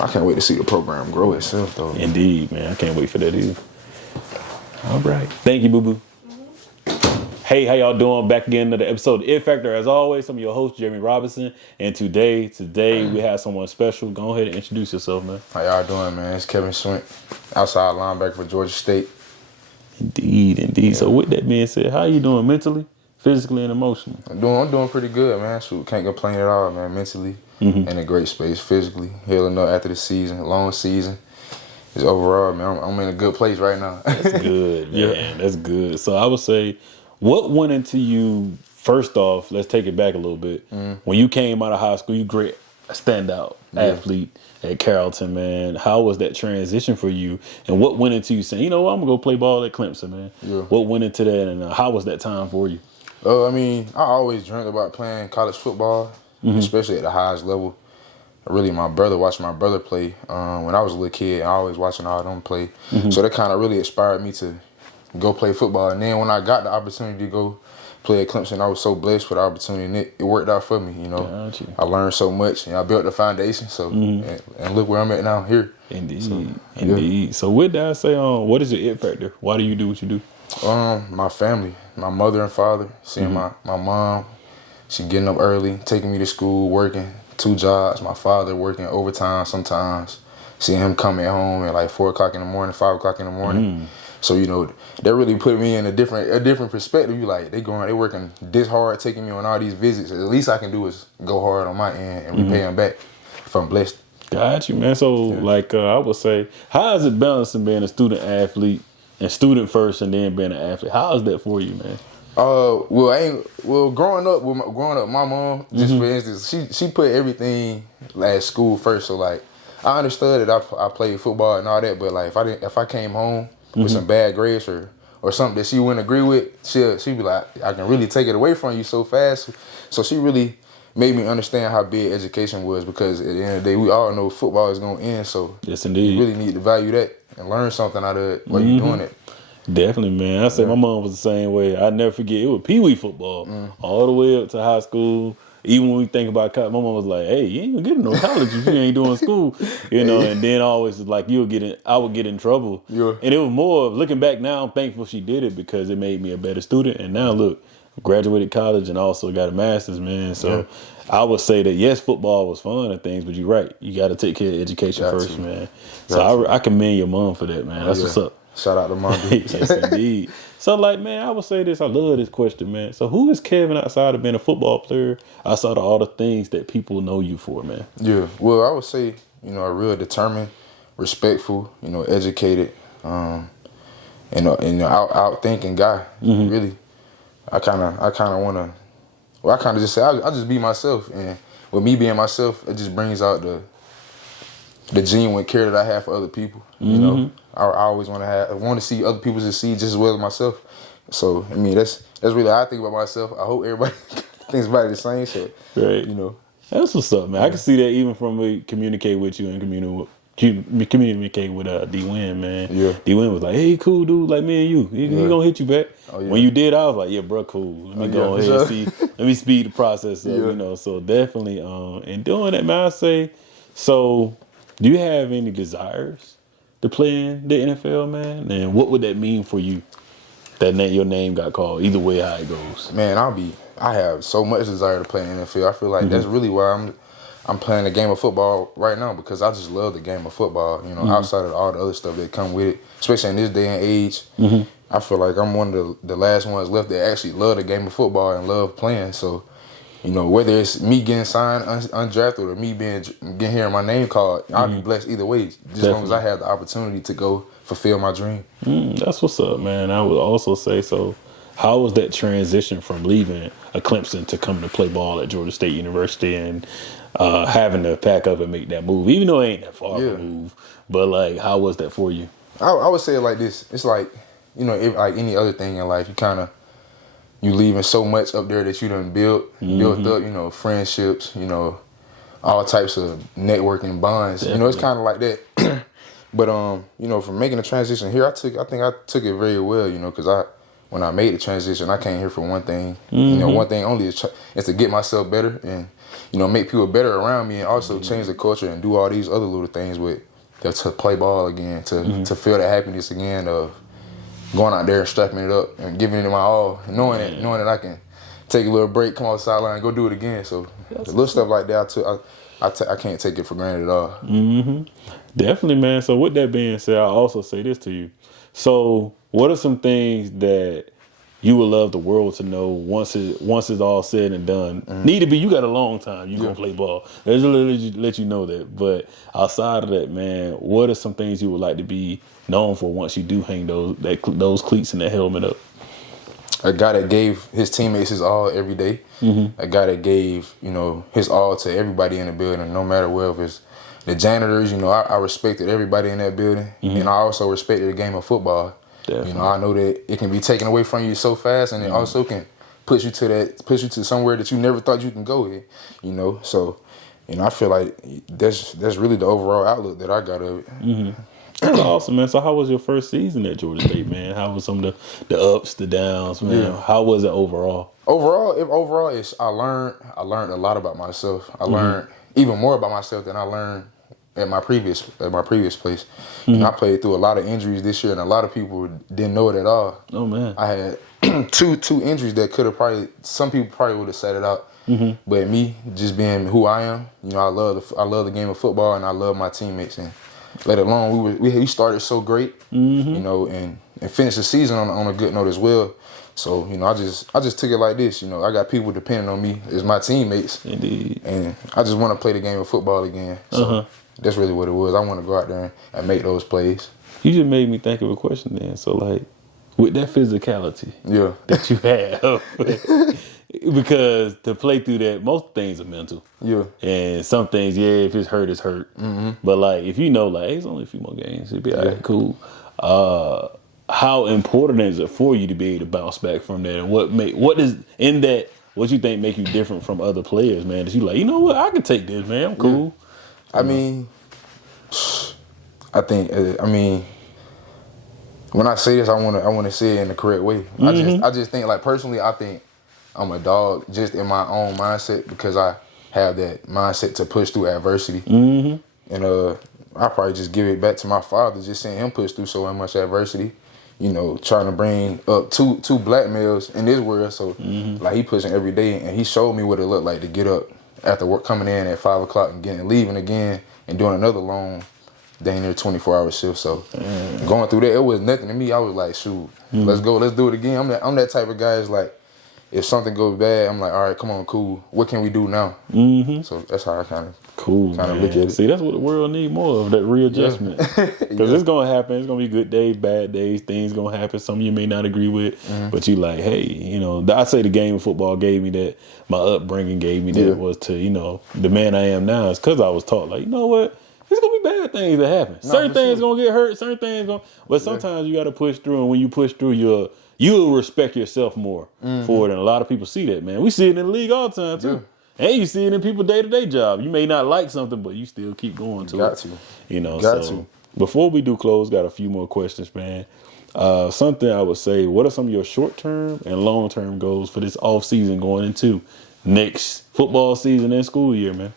I can't wait to see the program grow itself, though. Indeed, man. I can't wait for that either. All right. Thank you, Boo Boo. Hey, how y'all doing? Back again to the episode of It Factor. As always, I'm your host, Jeremy Robinson. And today we have someone special. Go ahead and introduce yourself, man. How y'all doing, man? It's Kevin Swint, outside linebacker for Georgia State. Indeed. Yeah. So with that being said, how you doing mentally, physically, and emotionally? I'm doing pretty good, man. Shoot, can't complain at all, man. Mentally, in a great space. Physically, healing up after the season, long season. Just overall, man, I'm in a good place right now. That's good, man. That's good. So I would say, what went into you, first off, let's take it back a little bit. When you came out of high school, you great standout athlete at Carrollton, man. How was that transition for you? And what went into you saying, you know what, I'm going to go play ball at Clemson, man? Yeah. What went into that, and how was that time for you? I mean, I always dreamt about playing college football, especially at the highest level. Really, watching my brother play when I was a little kid, I always watching all of them play. So that kind of really inspired me to go play football. And then when I got the opportunity to go play at Clemson, I was so blessed for the opportunity, and it worked out for me, you know. Gotcha. I learned so much, and I built the foundation, so, and look where I'm at now, here. Indeed. So with that, I say, what is your it factor? Why do you do what you do? My family, my mother and father, seeing my mom, she getting up early, taking me to school, working 2 jobs. My father working overtime sometimes, seeing him coming home at like 4 o'clock in the morning, 5 o'clock in the morning. So, you know, that really put me in a different perspective. You like, they working this hard, taking me on all these visits. The least I can do is go hard on my end and repay them back if I'm blessed. Got you, man. So, I would say, how is it balancing being a student athlete and student first and then being an athlete? How is that for you, man? Growing up, my mom, just for instance, she put everything at school first. So like, I understood that I played football and all that, but like if I came home with some bad grades or something that she wouldn't agree with, she'd be like, I can really take it away from you so fast. So she really made me understand how big education was, because at the end of the day, we all know football is going to end. So yes, indeed, you really need to value that and learn something out of it while you're doing it. Definitely, man. I say my mom was the same way. I never forget, it was pee-wee football all the way up to high school. Even when we think about college, my mom was like, hey, you ain't gonna get into no college if you ain't doing school. You know, and then always like I would get in trouble. Yeah. And it was more of, looking back now, I'm thankful she did it, because it made me a better student. And now look, graduated college and also got a master's, man. So I would say that, yes, football was fun and things, but you're right. You got to take care of education first, man. So I commend your mom for that, man. That's what's up. Shout out to mom. Yes, indeed. So, like, man, I would say this. I love this question, man. So, who is Kevin outside of being a football player, outside of all the things that people know you for, man? Yeah. Well, I would say, you know, a real determined, respectful, you know, educated, and out thinking guy. Really, I kind of want to. Well, I kind of just say I just be myself, and with me being myself, it just brings out the genuine care that I have for other people. You know, I always want to see other people succeed just as well as myself. So I mean, that's really how I think about myself. I hope everybody thinks about it the same. So right, you know, that's what's up, man. I can see that even from me communicate with you and communicate with D-Win, man. Yeah. D-Win was like, hey, cool dude, like me and you. He gonna hit you back. Oh, yeah. When you did, I was like, yeah, bro, cool. Let me go ahead and see. Let me speed the process up, you know. So definitely, and doing that, man, I say, so do you have any desires to play in the NFL, man? And what would that mean for you, that your name got called, either way how it goes? Man, I have so much desire to play in the NFL. I feel like that's really why I'm playing the game of football right now, because I just love the game of football, you know, outside of all the other stuff that come with it, especially in this day and age. I feel like I'm one of the last ones left that actually love the game of football and love playing. So, you know, whether it's me getting signed undrafted or me getting hearing my name called, I'll be blessed either way, just as long as I have the opportunity to go fulfill my dream. That's what's up, man. I would also say, so how was that transition from leaving a Clemson to coming to play ball at Georgia State University and having to pack up and make that move, even though it ain't that far of a move? But like, how was that for you? I would say it like this. It's like, you know, like any other thing in life, you leaving so much up there that you done built up, you know, friendships, you know, all types of networking bonds. Definitely. You know, it's kind of like that. But you know, from making the transition here, I think I took it very well, you know, because when I made the transition, I came here for one thing, you know, one thing only is to get myself better and make people better around me, and also change the culture and do all these other little things to play ball again, to feel the happiness again of going out there and strapping it up and giving it my all, knowing that I can take a little break, come off the sideline, and go do it again. So the little stuff like that, I can't take it for granted at all. Definitely, man. So with that being said, I'll also say this to you. So what are some things that you would love the world to know once it's all said and done? Need to be, you got a long time, you gonna play ball. Let's let you know that. But outside of that, man, what are some things you would like to be known for once you do hang those cleats and that helmet up? A guy that gave his teammates his all every day. A guy that gave, his all to everybody in the building, no matter whether it's the janitors. I respected everybody in that building, and I also respected the game of football. Definitely. I know that it can be taken away from you so fast, and it also can push you to somewhere that you never thought you can go with. So I feel like that's really the overall outlook that I got of it. That's awesome, man. So how was your first season at Georgia State, man? How was some of the ups, the downs, man? How was it overall? Overall, I learned a lot about myself. I learned even more about myself than I learned at my previous place. I played through a lot of injuries this year, and a lot of people didn't know it at all. Oh man, I had two injuries that could have some people probably would have sat it out. But me, just being who I am, I love the game of football, and I love my teammates, and let alone we started so great, and finished the season on a good note as well. So I just took it like this. I got people depending on me as my teammates. Indeed. And I just want to play the game of football again. So that's really what it was. I want to go out there and make those plays. You just made me think of a question then. So like, with that physicality that you have, because to play through that, most things are mental. Yeah. And some things, if it's hurt, it's hurt. But like, if like, hey, it's only a few more games, it'd be all right, cool. How important is it for you to be able to bounce back from that? And what you think make you different from other players, man? That you like, what, I can take this, man. I'm cool. I mean, when I say this, I want to say it in the correct way. I just think, like, personally, I think I'm a dog just in my own mindset, because I have that mindset to push through adversity. And I probably just give it back to my father, just seeing him push through so much adversity. Trying to bring up two black males in this world. So like, he pushing every day, and he showed me what it looked like to get up after work, coming in at 5 o'clock and leaving again and doing another long, dang near 24-hour shift. So going through that, it was nothing to me. I was like, shoot, let's go, let's do it again. I'm that type of guy. It's like, if something goes bad, I'm like, all right, come on, cool. What can we do now? So that's how I kind of look at it. See, that's what the world need more of, that readjustment. Because it's going to happen. It's going to be good days, bad days. Things going to happen. Some you may not agree with. But you like, hey, I say the game of football gave me that. My upbringing gave me that was to, the man I am now is because I was taught, like, you know what? There's going to be bad things that happen. Certain things going to get hurt. Certain things going to... But sometimes you got to push through. And when you push through, you'll respect yourself more for it. And a lot of people see that, man. We see it in the league all the time, too. And you see it in people's day-to-day job. You may not like something, but you still keep going to it. Got to. Before we do close, got a few more questions, man. Something I would say, what are some of your short-term and long-term goals for this off-season going into next football season and school year, man?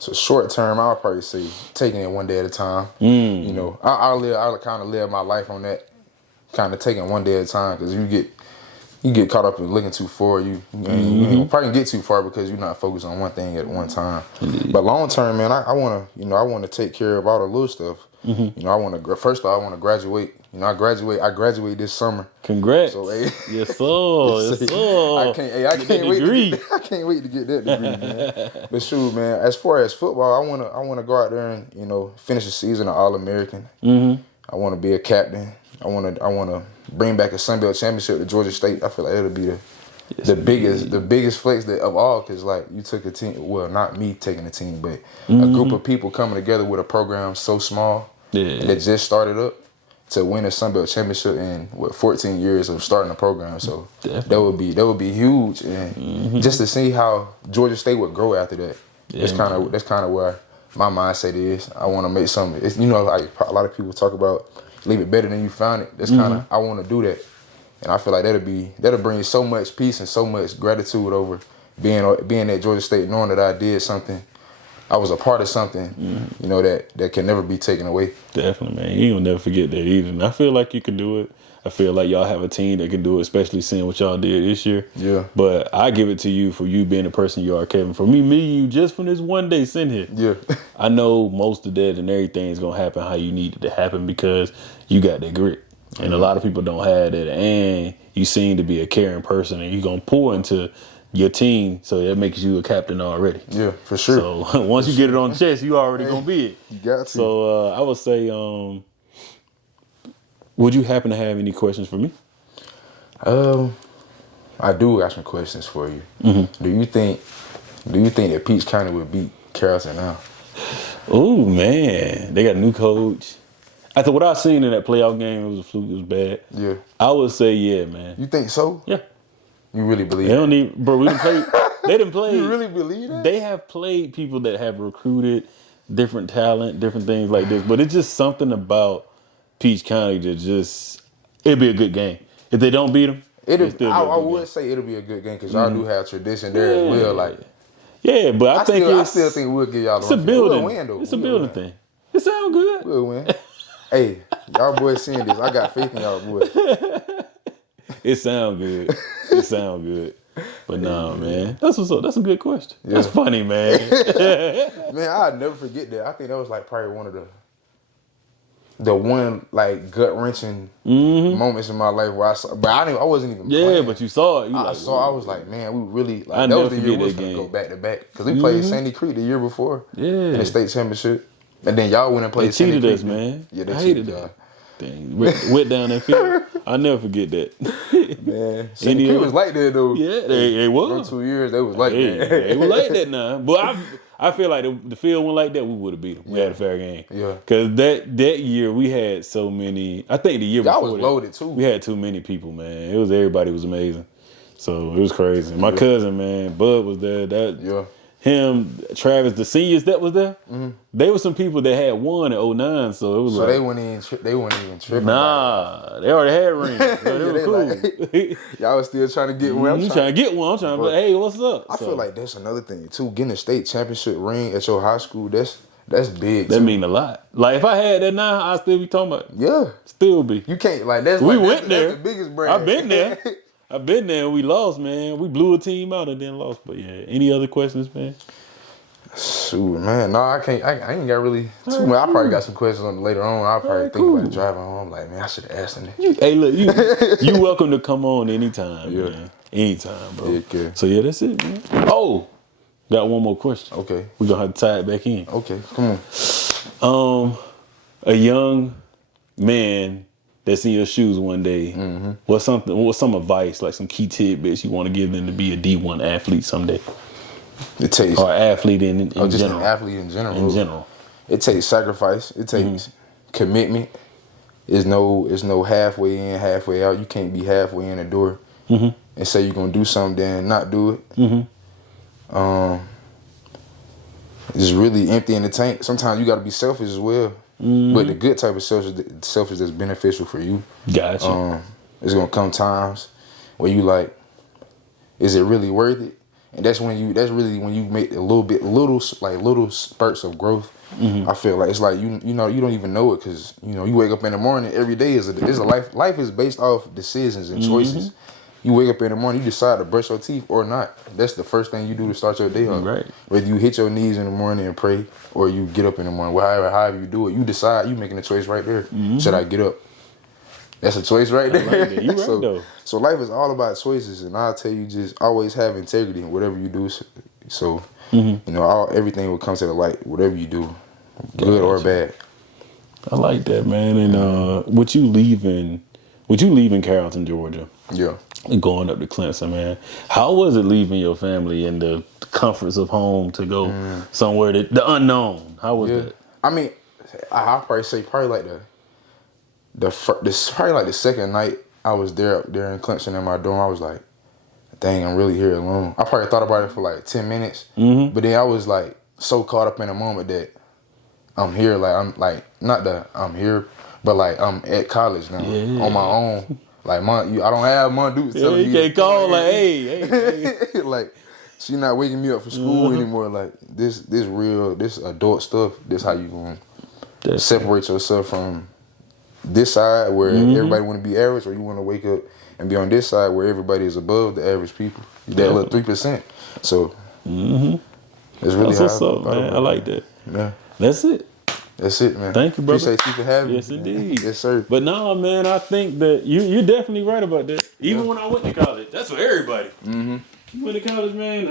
So short-term, I'll probably say taking it one day at a time. I kind of live my life on that, kind of taking one day at a time, because you get caught up in looking too far. You probably get too far because you're not focused on one thing at one time. But long term, man, I want to take care of all the little stuff. I want to first of all, I want to graduate. I graduate this summer. Congrats! So, hey, yes, sir. I can't wait to get that degree, man. But shoot, man, as far as football, I want to go out there and finish the season an All-American. I want to be a captain. I want to bring back a Sun Belt championship to Georgia State. I feel like it'll be the biggest flex of all, because like, you took a team, well, not me taking a team, but a group of people coming together with a program so small that just started up to win a Sun Belt championship in 14 years of starting a program. So that would be huge, and just to see how Georgia State would grow after that. That's kind of where my mindset is. I want to make something. It's, like a lot of people talk about, leave it better than you found it. That's kind of, I want to do that. And I feel like that'll bring so much peace and so much gratitude over being at Georgia State, knowing that I did something, I was a part of something, you know, that can never be taken away. Definitely, man. You will never forget that either. And I feel like you can do it. I feel like y'all have a team that can do it, especially seeing what y'all did this year. Yeah. But I give it to you for you being the person you are, Kevin. For me, you, just from this one day sitting here. Yeah. I know most of that and everything is going to happen how you need it to happen because you got that grit. And a lot of people don't have that. And you seem to be a caring person and you're going to pour into your team, so that makes you a captain already. Yeah, for sure. So once you get it on the chest, you already going to be it. You got to. So I would say, would you happen to have any questions for me? I do got some questions for you. Mm-hmm. Do you think that Peach County would beat Carrollton now? Oh man, they got a new coach. After what I seen in that playoff game, it was a fluke. It was bad. Yeah. I would say yeah, man. You think so? Yeah. You really believe they don't need, bro, we didn't play. They didn't play. You really believe that? They have played people that have recruited different talent, different things like this. But it's just something about Peach County that just, it'd be a good game. If they don't beat them, I would say it'll be a good game because y'all do have tradition there as well. Like, yeah, but I still think we'll give y'all the It's a building. We'll win, though. It's a building thing. It sounds good. We'll win. Hey, y'all boys seeing this. I got faith in y'all boys. It sound good. It sound good. But nah, man. That's what's up. That's a good question. Yeah. That's funny, man. Man, I'll never forget that. I think that was like probably one of the one like gut wrenching moments in my life where I saw, but I wasn't even playing. But you saw it. I was like, man, we really like that was the year we was gonna go back to back because we played Sandy Creek the year before in the state championship, and then y'all went and played. They cheated Sandy us, Creek. man. Yeah, they hated cheated that. Dang, went down that field. I'll never forget that. Man, Sandy Creek was like that though. Yeah, they was. For 2 years, they was like that. They was like that now. But I feel like the field went like that, we would have beat them. We had a fair game. Yeah. Because that year we had so many. I think the year before was loaded too. We had too many people, man. Everybody was amazing. So it was crazy. My cousin, man, Bud was there. Him, Travis, the seniors that was there, they were some people that had won in 09, so it was so they weren't even tripping. Nah, they already had rings. So they were cool. Like, y'all was still trying to get one. I'm trying to get one. I'm trying to be like, hey, what's up? I feel like that's another thing too. Getting a state championship ring at your high school, that's big. That mean a lot. Like if I had that now, I'd still be talking about. Yeah, still be. You can't like that's. We like, went there. That's the biggest brand. I've been there. I've been there and we lost, man. We blew a team out and then lost. But yeah, any other questions, man? Shoot, man. No, I can't. I ain't got really too much. I probably got some questions on later on. I'll probably think about it driving home. I'm like, man, I should have asked him that. Hey, look, you welcome to come on anytime, man. Anytime, bro. Yeah, okay. So yeah, that's it, man. Oh, got one more question. Okay. We're gonna have to tie it back in. Okay, come on. A young man that's in your shoes one day. What's some advice, like some key tidbits you want to give them to be a D1 athlete someday? It takes or athlete in just general. An athlete in general. In general, it takes sacrifice. It takes commitment. It's no halfway in, halfway out. You can't be halfway in the door and say you're gonna do something then not do it. It's really empty in the tank. Sometimes you got to be selfish as well, but the good type of selfish that's beneficial for you. Gotcha. It's gonna come times where you like, is it really worth it? And that's really when you make little spurts of growth. I feel like it's like you don't even know it because you wake up in the morning. Every day is a life. Life is based off decisions and choices. You wake up in the morning, you decide to brush your teeth or not. That's the first thing you do to start your day off. Right. Whether you hit your knees in the morning and pray, or you get up in the morning, however you do it, you decide. You making a choice right there. Should I get up? That's a choice right there. I like that. You right though. So life is all about choices, and I'll tell you, just always have integrity in whatever you do. So everything will come to the light, whatever you do, good or bad. I like that, man. And would you leaving Carrollton, Georgia? Yeah. And going up to Clemson, man. How was it leaving your family in the comforts of home to go somewhere the unknown? How was that? I mean, I'll probably say like the second night I was there in Clemson in my dorm. I was like, dang, I'm really here alone. I probably thought about it for like 10 minutes, but then I was like so caught up in the moment that I'm here. Like I'm like not that I'm here, but like I'm at college now on my own. Like I don't have my dudes telling me. You can't call like, hey. Like She not waking me up for school anymore. Like this real, this adult stuff. This how you gonna separate yourself from this side where everybody want to be average, or you want to wake up and be on this side where everybody is above the average people. That little 3%. So it's really That's what's up, man. I like that. Yeah, that's it. That's it, man. Thank you, brother. Appreciate you for having me. Yes, indeed. Yes, sir. But no, man, I think that you're definitely right about that. Even when I went to college, that's for everybody. You went to college, man.